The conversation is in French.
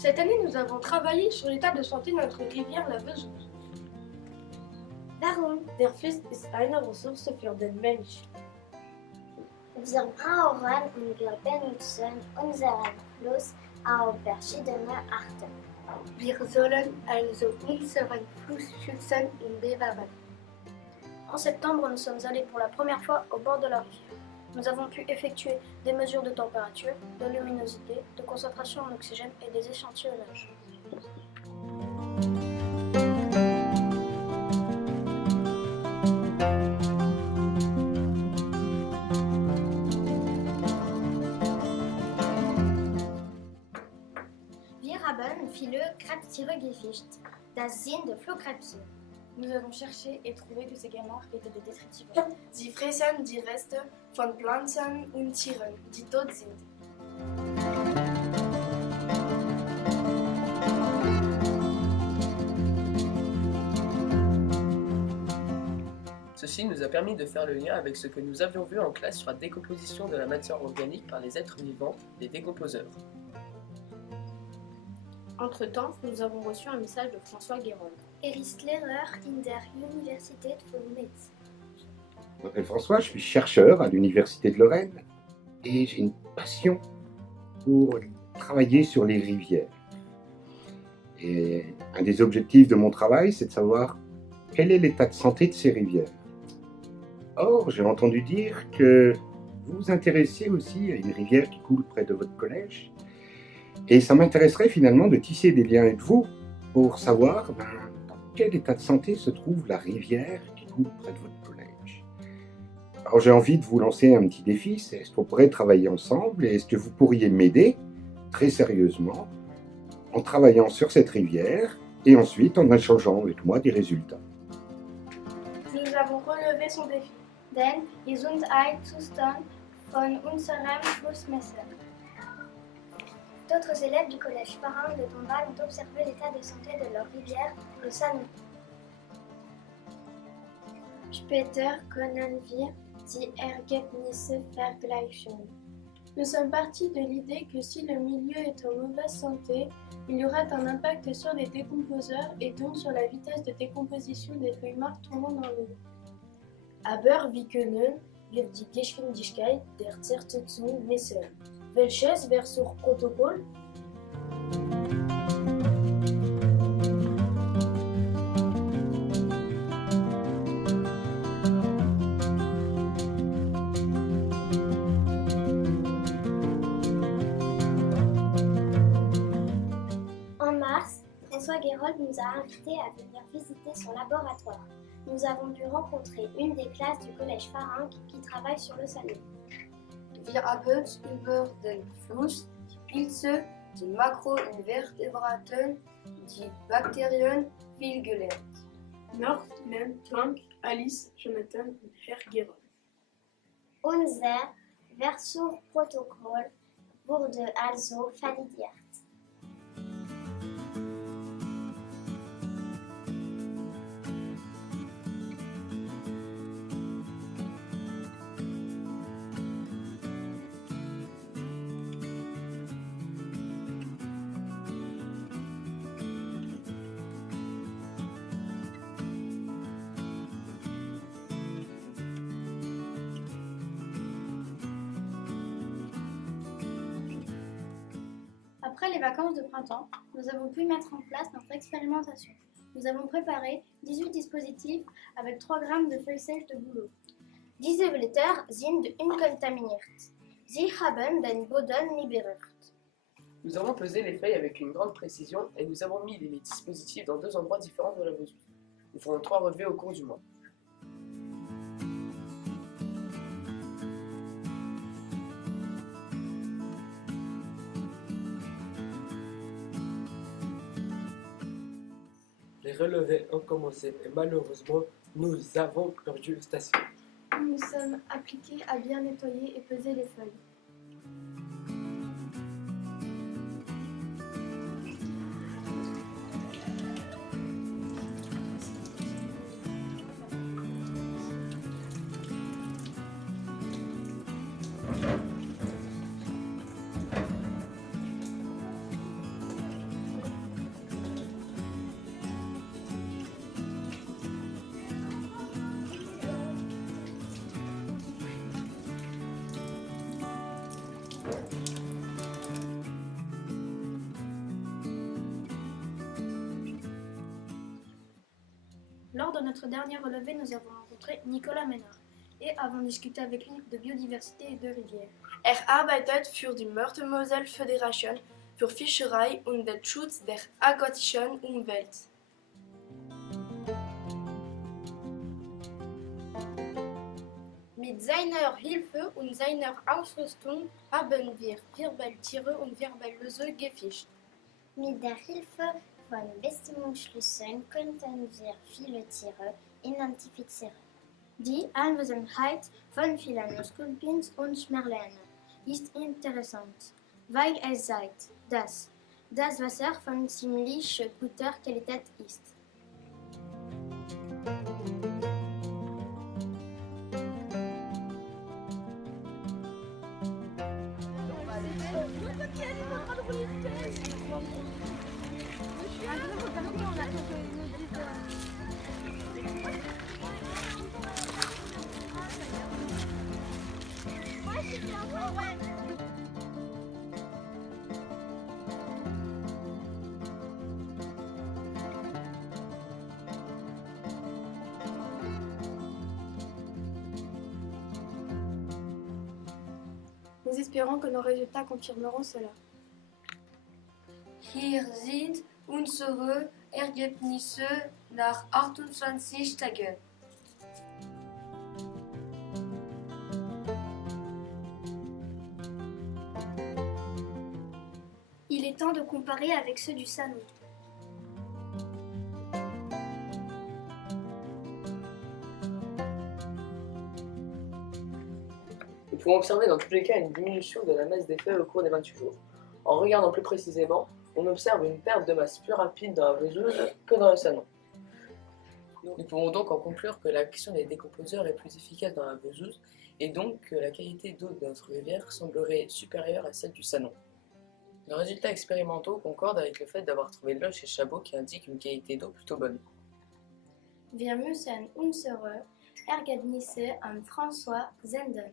Cette année, nous avons travaillé sur l'état de santé de notre rivière la Vesoul. Warum? Der Fluss ist eine Ressource für den Mensch. Wir brauchen und wir benutzen unseren Fluss auf verschiedene Arten. Wir sollen also unseren Fluss schützen und bewahren. En septembre, nous sommes allés pour la première fois au bord de la rivière. Nous avons pu effectuer des mesures de température, de luminosité, de concentration en oxygène et des échantillonnages. Wir haben viele Kratztiere gefischt. Das sind Flohkrebse. Nous avons cherché et trouvé que ces guémards étaient des détritivores. Sie fressen die Reste von Pflanzen und Tieren, die tot sind. Ceci nous a permis de faire le lien avec ce que nous avions vu en classe sur la décomposition de la matière organique par les êtres vivants, les décomposeurs. Entre-temps, nous avons reçu un message de François Guérold. Ist Lehrer in der Universität von Metz. Je m'appelle François, je suis chercheur à l'Université de Lorraine et j'ai une passion pour travailler sur les rivières. Et un des objectifs de mon travail, c'est de savoir quel est l'état de santé de ces rivières. Or, j'ai entendu dire que vous vous intéressez aussi à une rivière qui coule près de votre collège. Et ça m'intéresserait finalement de tisser des liens avec vous pour savoir dans quel état de santé se trouve la rivière qui coule près de votre collège. Alors j'ai envie de vous lancer un petit défi, c'est est-ce qu'on pourrait travailler ensemble et est-ce que vous pourriez m'aider très sérieusement en travaillant sur cette rivière et ensuite en échangeant avec moi des résultats. Nous avons relevé son défi. Denn wir sind ein Zustand von unserem Flussmesser. D'autres élèves du collège Farin de Dombasle ont observé l'état de santé de leur rivière, le Sanou. Später können wir die Ergebnisse vergleichen. Nous sommes partis de l'idée que si le milieu est en mauvaise santé, il y aura un impact sur les décomposeurs et donc sur la vitesse de décomposition des feuilles mortes tombant dans l'eau. Aber wie können wir die Geschwindigkeit der Zersetzung messen? Welches Versuchsprotokoll? En mars, François Guérold nous a invités à venir visiter son laboratoire. Nous avons pu rencontrer une des classes du collège Farin qui travaille sur le Sanou. Wir haben über den Fluss, die Pilze, die Makroinvertebraten, die Bakterien viel gelernt. Nord, Lem, Planck, Alice, Jonathan und Herr Gerold. Unser Versuchsprotokoll wurde also validiert. Après les vacances de printemps, nous avons pu mettre en place notre expérimentation. Nous avons préparé 18 dispositifs avec 3 grammes de feuilles sèches de bouleau. Diese Blätter sind unkontaminiert. Sie haben den Boden nie berührt. Nous avons pesé les feuilles avec une grande précision et nous avons mis les dispositifs dans 2 endroits différents de la Vesoul. Nous ferons 3 relevés au cours du mois. Les relevés ont commencé et malheureusement, nous avons perdu la station. Nous nous sommes appliqués à bien nettoyer et peser les feuilles. Lors de notre dernière relevée, nous avons rencontré Nicolas Ménard et avons discuté avec lui de biodiversité et de rivières. Arbeitet für die Meurthe-Moselle-Föderation für Fischerei und den Schutz der aquatischen Umwelt. Mit seiner Hilfe und seiner Ausrüstung haben wir Wirbeltiere und Wirbellose gefischt. Mit der Hilfe von Bestimmungsschlüsseln konnten wir viele Tiere identifizieren. Die Anwesenheit von vielen Skulpins und Schmerlänen ist interessant, weil es zeigt, dass das Wasser von ziemlich guter Qualität ist. Nous espérons que nos résultats confirmeront cela. Hier sind unsere Ergebnisse nach 28 Tagen. Il est temps de comparer avec ceux du Salon. Nous pouvons observer dans tous les cas une diminution de la masse des feuilles au cours des 28 jours. En regardant plus précisément, on observe une perte de masse plus rapide dans la Vesouse que dans le Salon. Nous pouvons donc en conclure que l'action des décomposeurs est plus efficace dans la Vesouse et donc que la qualité d'eau de notre rivière semblerait supérieure à celle du Salon. Nos résultats expérimentaux concordent avec le fait d'avoir trouvé Loche et Chabot qui indiquent une qualité d'eau plutôt bonne. Wir müssen unsere Ergebnisse an François senden.